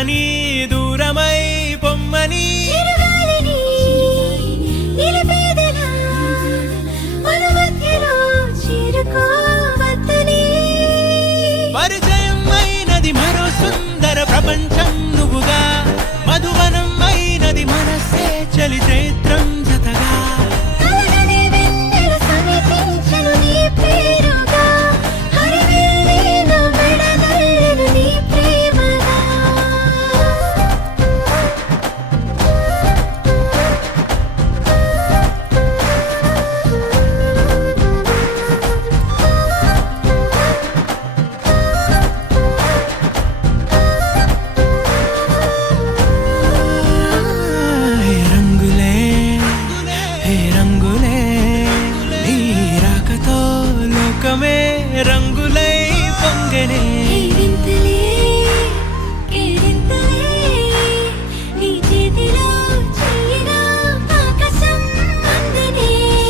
చేరని దూరమై పొమ్మని పరిచయం అయినది మరో సుందర ప్రపంచం నువ్వుగా మధువనం అయినది మనసే చలి చైత్రం జతగా రంగులై పొంగనే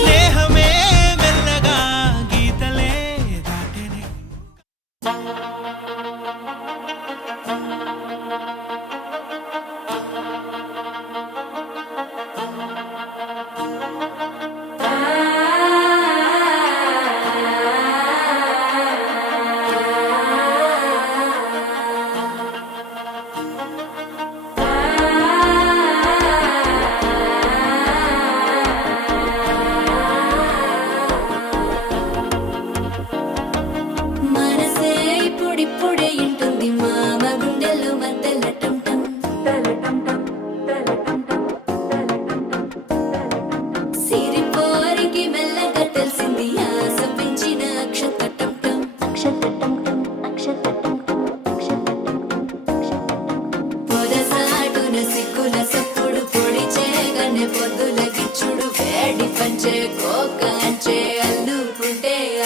స్నేహమే మెల్లగా గీతలే దాటనే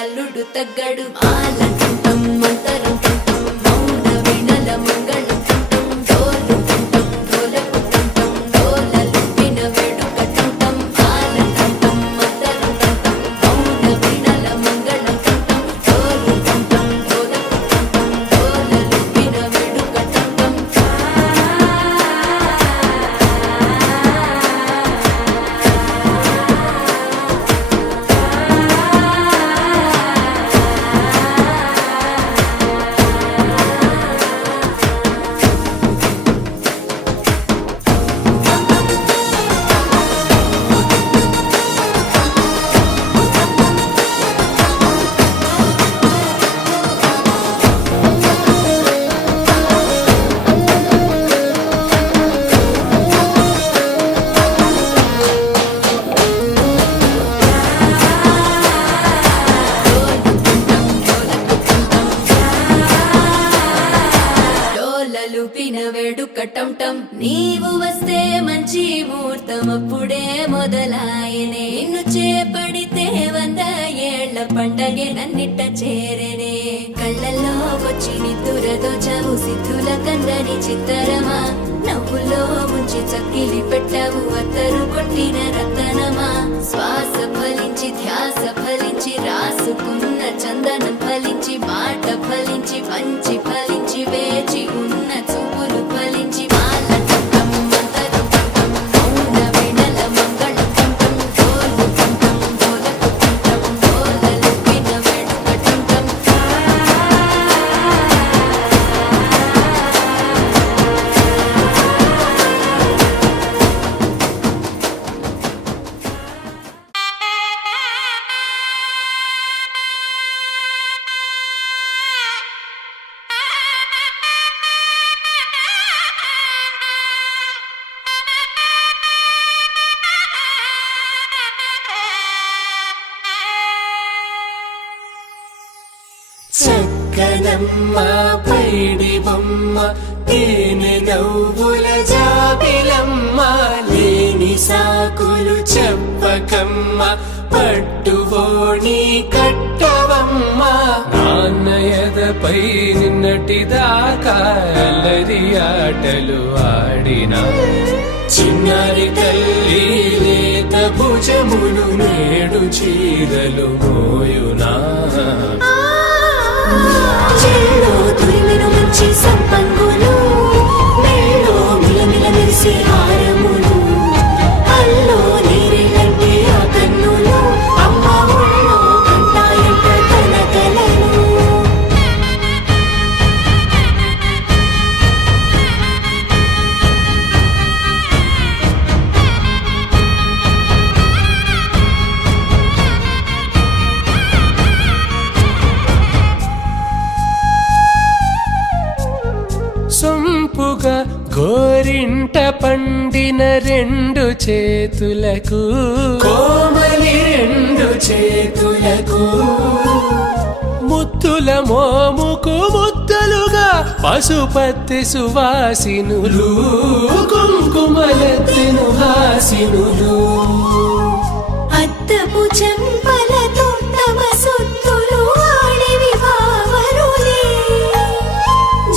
అల్లుడు తగ్గడు ఆలంటం మంతరం మౌన వినల మంగళం డోలు డోలకు డోలలు విన వేడుకటం ఆలంటం మంతరం మౌన వినల మంగళం డోలు డోలకు డోలలు విన వేడుకటం వేడుకటం నీవు వస్తే మంచి ముహూర్తం అప్పుడే మొదలాయనే నిన్ను చేపడితే 100 ఏళ్ల పండగే నన్నిట్ట చేరనే కళ్ళల్లో వచ్చి నిద్దురతో చావు సిద్ధుల కందని చిత్తరమా నవ్వులో ముంచి చక్కిలి పెట్టావు అత్తరు కొట్టిన రతనమా శ్వాస ఫలించి ధ్యాస ఫలించి రాసుకున్న చందనం ఫలించి మాట ఫలించి మంచి ఫలించి వేచి ఉన్న చూపులు ఫలించి చక్కనమ్మ పైడి బొమ్మ తేనె నవ్వుల జాబిలమ్మ లేని సాకులు చెప్పకమ్మ పట్టువోణి కట్టవమ్మ నాన్నయదపై నిన్నటిదాకా అల్లరి ఆటలు ఆడినా చిన్నారి తల్లి లేత భుజములు నేడు చీరలు మోయునా చెల్లో తురిమిను మంచి సంపంగులు పండిన రెండు చేతులకు కోమలి రెండు చేతులకు ముత్తుల మోముకు ముద్దలుగా పశుపతి సువాసినులు కుంకుమలెత్తెను హాసినులు అద్దపు చెంపలతో తమ సొత్తులు ఆడివి భావరులే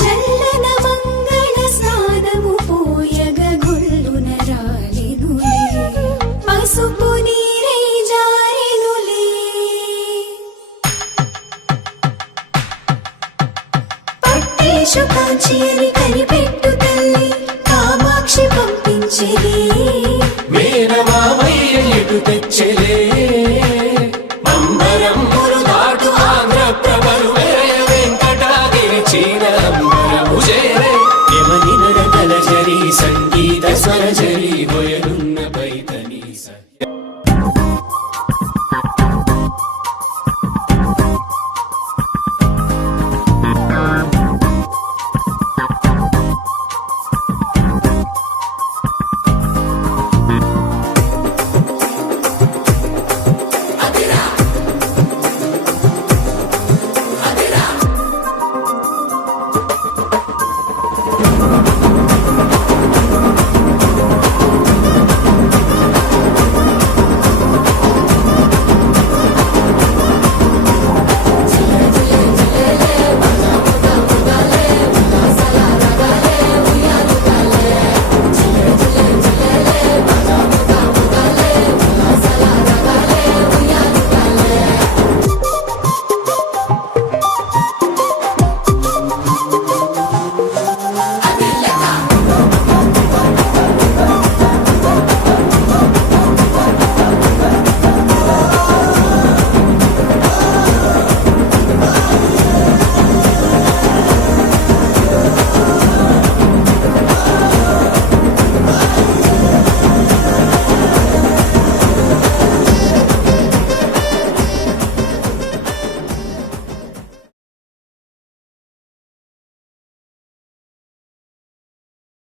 జల్లన మంగళ స్నానము పోయగ గుళ్ళున రాలినులే పసుపు నీరై జారినులే పట్టేశు కాంచి అని కనిపెట్టు తల్లి కామాక్షి పంపించిరి మేనమామయ్య ఎటు తెచ్చలే